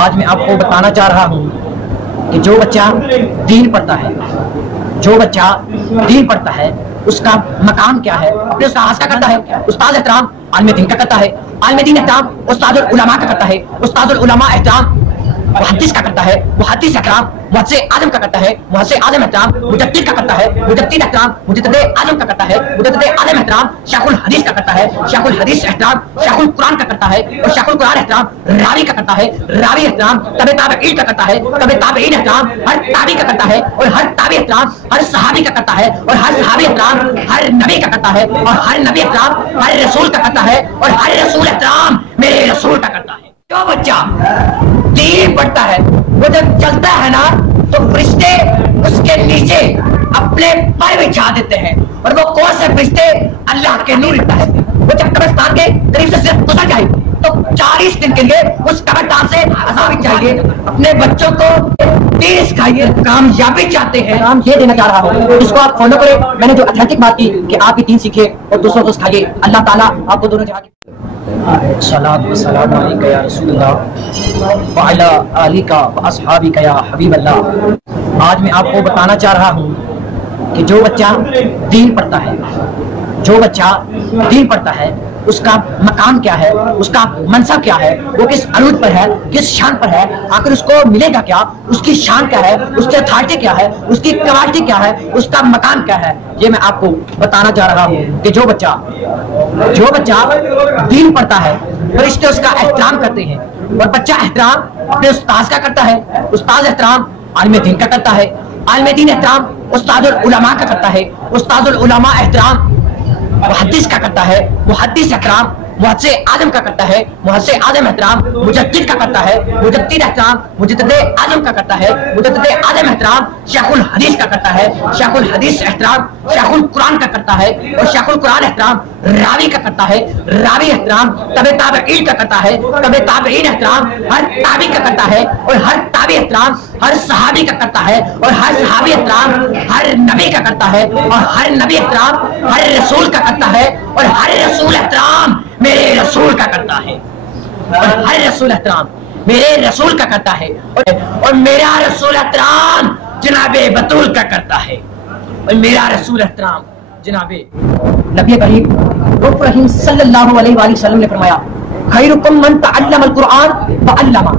आज मैं आपको बताना चाह रहा हूँ कि जो बच्चा दीन पढ़ता है उसका मकाम क्या है, अपने उस्ताद का करता है। उस्ताद एहतराम आलिम दीन का करता है, आलिम दीन एहतराम उस्तादुल उलमा का करता है, उस्तादुल उलमा एहतराम मुहद्दिस का करता है, मुहद्दिस एहतराम मुहद्दिस आजम का करता है, मुहद्दिस आजम एहतराम मुजद्दिद का करता है, मुजद्दिद एहतराम मुजद्दिद आजम का करता है, मुजद्दिद आजम एहतराम शेखुल हदीस का करता है, शेखुल हदीस एहतराम शेखुल कुरान का करता है, और शेखुल कुरान एहतराम रावी का करता है, रावी एहतराम तबे ताबईन का करता है, तबे ताबईन एहतराम हर ताबी का करता है, और हर ताबी एहतराम हर सहाबी का करता है, और हर सहाबी एहतराम हर नबी का करता है, और हर नबी एहतराम हर रसूल का करता है, और हर रसूल एहतराम मेरे रसूल का करता है। जो बच्चा दीन पढ़ता है वो जब चलता है ना तो फरिश्ते उसके नीचे अपने पैर बिछा देते हैं, और वो कौन से फरिश्ते? अल्लाह के नूर लिखता है। वो जब कब्रिस्तान के करीब से सिर्फ गुजर जाए तो 40 दिन के लिए उस कब्रिस्तान से आजादी चाहिए। अपने बच्चों को दीन सिखाइए, कामयाबी चाहते हैं, काम ये देना चाह रहा हूँ, इसको आप फॉलो करें। मैंने जो अथेंटिक बात की कि आप भी दीन सीखे और दूसरों को सिखाइए। अल्लाह ताला आपको दोनों जगह सलात व सलाम अलैका या रसूलल्लाह व अला आलिका व अस्हाबिका या हबीबल्लाह। आज मैं आपको बताना चाह रहा हूँ कि जो बच्चा दीन पढ़ता है उसका मकाम क्या है, उसका मनसब क्या है, वो किस अरूज पर है, किस शान पर है, आखिर उसको मिलेगा क्या, उसकी शान क्या है, उसकी अथॉरिटी क्या है, उसकी क्वालिटी क्या है, उसका मकाम क्या है, ये मैं आपको बताना चाह रहा हूँ कि जो बच्चा दीन पढ़ता है फरिश्ते उसका एहतराम करते हैं, और बच्चा एहतराम अपने उस्ताद का करता है, उस्ताद एहतराम आलिम दीन का करता है, आलिम दीन एहतराम उस्तादुल उलमा का करता है, उस्तादुल उलमा एहतराम मुहद्दिस का करता है, मुहद्दिस एहतराम मुहद्दिस आजम का करता है, मुहद्दिस आजम एहतराम मुजद्दिद का करता है, मुजद्दिद एहतराम मुजद्दिद आजम का करता है, मुजद्दिद आजम एहतराम शेखुल हदीस का करता है, शेखुल हदीस एहतराम शेखुल कुरान का करता है, और शेखुल कुरान एहतराम रावी का करता है, रावी एहतराम तबे ताबईन का करता है, तबे ताबईन एहतराम हर ताबी का करता है, और हर ताबी एहतराम हर सहाबी का करता है, और हर सहाबी एहतराम हर नबी का करता है, और हर नबी एहतराम हर रसूल का करता है, और हर रसूल एहतराम मेरे रसूल का करता है, और हर रसूल एहतराम मेरे रसूल का करता है, और मेरा रसूल एहतराम जनाबे बतूल का करता है, और मेरा रसूल एहतराम जनाबे नबी करीम रऊफ रहीम सल्लल्लाहु अलैहि वसल्लम ने फरमाया, खैरुकुम मन तअल्लमल कुरान व अल्लमा,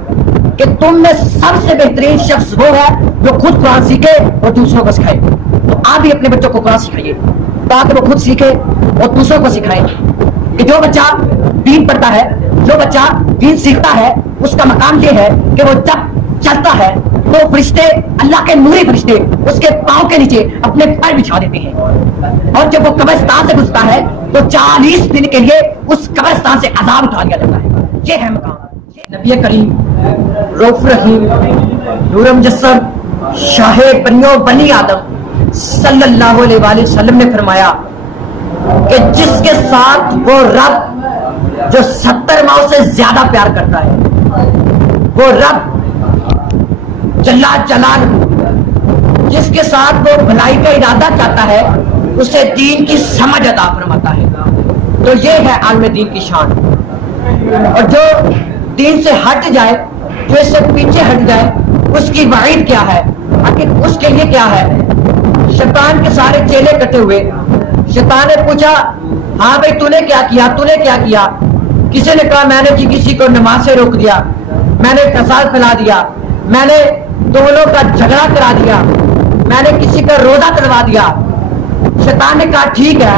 कि तुम में सबसे बेहतरीन शख्स वो है जो खुद कुरान सीखे और दूसरों को सिखाए। तो आप भी अपने बच्चों को कुरान सिखाइए ताकि वो खुद सीखे और दूसरों को सिखाए। कि जो बच्चा दीन पढ़ता है, जो बच्चा दीन सीखता है, उसका मकाम ये है कि वो जब चलता है तो फरिश्ते, अल्लाह के नूरी फरिश्ते उसके पांव के नीचे अपने पैर बिछा देते हैं, और जब वो कब्रिस्तान से गुजरता है तो 40 दिन के लिए उस कब्रिस्तान से अजाब उठा लिया जाता है। ये है मकाम। नबी करीम रऊफ रहीम नूर मुजस्सम शाहे बनियो बनी आदम सल्लल्लाहु अलैहि वसल्लम ने फरमाया कि जिसके साथ वो रब जो 70 माओ से ज्यादा प्यार करता है, वो रब जल्ला जलाल जिसके साथ वो भलाई का इरादा चाहता है, उसे दीन की समझ अता फरमाता है। तो ये है आलिम दीन की शान। और जो दीन से हट जाए, जो इससे पीछे हट जाए, उसकी वाइद क्या है, आखिर उसके लिए क्या है? शैतान के सारे चेले इकट्ठे हुए, शैतान ने पूछा, हाँ भाई तूने क्या किया, तूने क्या किया? किसी ने कहा मैंने जी किसी को नमाज से रोक दिया, मैंने फसाद फैला दिया, मैंने दोनों का झगड़ा करा दिया, मैंने किसी का रोजा तलवा दिया। शैतान ने कहा ठीक है,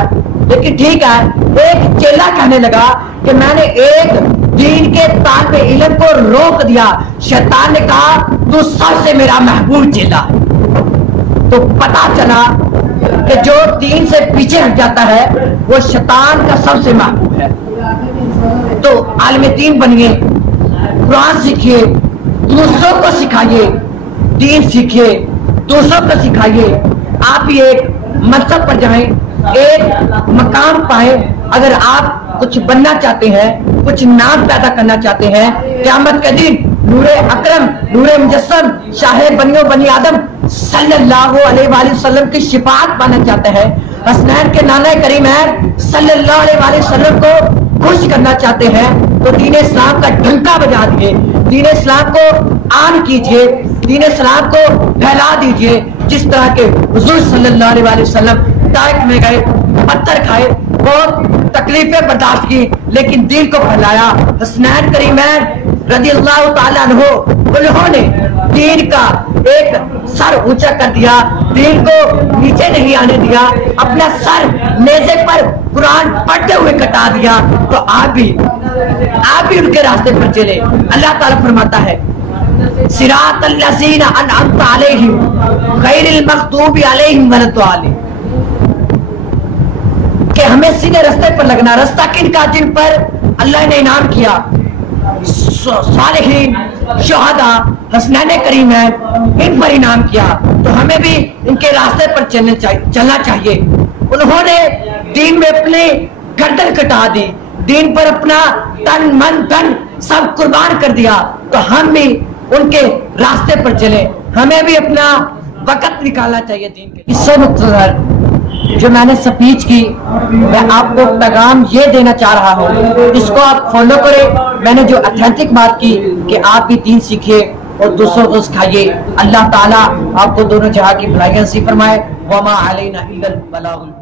लेकिन ठीक है। एक चेला कहने लगा कि मैंने एक दीन के तालिब इल्म को रोक दिया। शैतान ने कहा तू सबसे मेरा महबूब चेला है। तो पता चला कि जो दीन से पीछे हट जाता है वो शैतान का सबसे महबूब है। तो आलिम दीन बनिए, कुरान सीखिए, दूसरों को सिखाइए, दीन सीखिए, दूसरों को सिखाइए। आप भी एक मनसब पर जाएं, एक मकाम पाए। अगर आप कुछ बनना चाहते हैं, कुछ नाम पैदा करना चाहते हैं, क़यामत के दिन नूरे अकरम नूरे मुजस्सम शाहे बनियो बनी आदम सल्लल्लाहु अलैहि वसल्लम की शिफाअत पाना चाहते हैं, हसनैन के नाना करीम है सल्लल्लाहु अलैहि वसल्लम को खुश करना चाहते हैं, तो दीन इस्लाम का डंका बजा दिए, दीन इस्लाम को आम कीजिए, दीन इस्लाम को फैला दीजिए। जिस तरह के हुजूर सल्लल्लाहु अलैहि वसल्लम ताइफ में गए, पत्थर खाए, बहुत तकलीफें बर्दाश्त की, लेकिन दीन को फैलाया। हसनैन करीमैन रज़ियल्लाहु ताला अन्हु, उन्होंने दीन का एक सर ऊंचा कर दिया, दीन को नीचे नहीं आने दिया, अपना सर नेज़े पर कुरान पढ़ते हुए कटा दिया। तो आप भी उनके रास्ते पर चले। अल्लाह ताला फरमाता है, सिरातल लज़ीना अनअमता अलैहिम गैरिल मग़दूबि अलैहिम वलद्दालिन, कि हमें सीधे रास्ते पर लगना। रास्ता किनका? जिन पर अल्लाह ने इनाम किया, सालिहीन, शुहदा, हसनैन करीमैन, इन पर इनाम किया। तो हमें भी इनके रास्ते पर चलना चाहिए। उन्होंने दीन में अपनी गर्दन कटा दी, दीन पर अपना तन मन धन सब कुर्बान कर दिया। तो हम भी उनके रास्ते पर चले, हमें भी अपना वक्त निकालना चाहिए दीन के। इससे मुख्तसर जो मैंने स्पीच की, मैं आपको पैगाम ये देना चाह रहा हूँ, इसको आप फॉलो करें। मैंने जो ऑथेंटिक बात की कि आप भी दीन सीखिए और दूसरों को सिखाइए। अल्लाह ताला आपको दोनों जहां की भलाइयां नसीब फरमाए। वमा अलैना इल्लल बलागुल।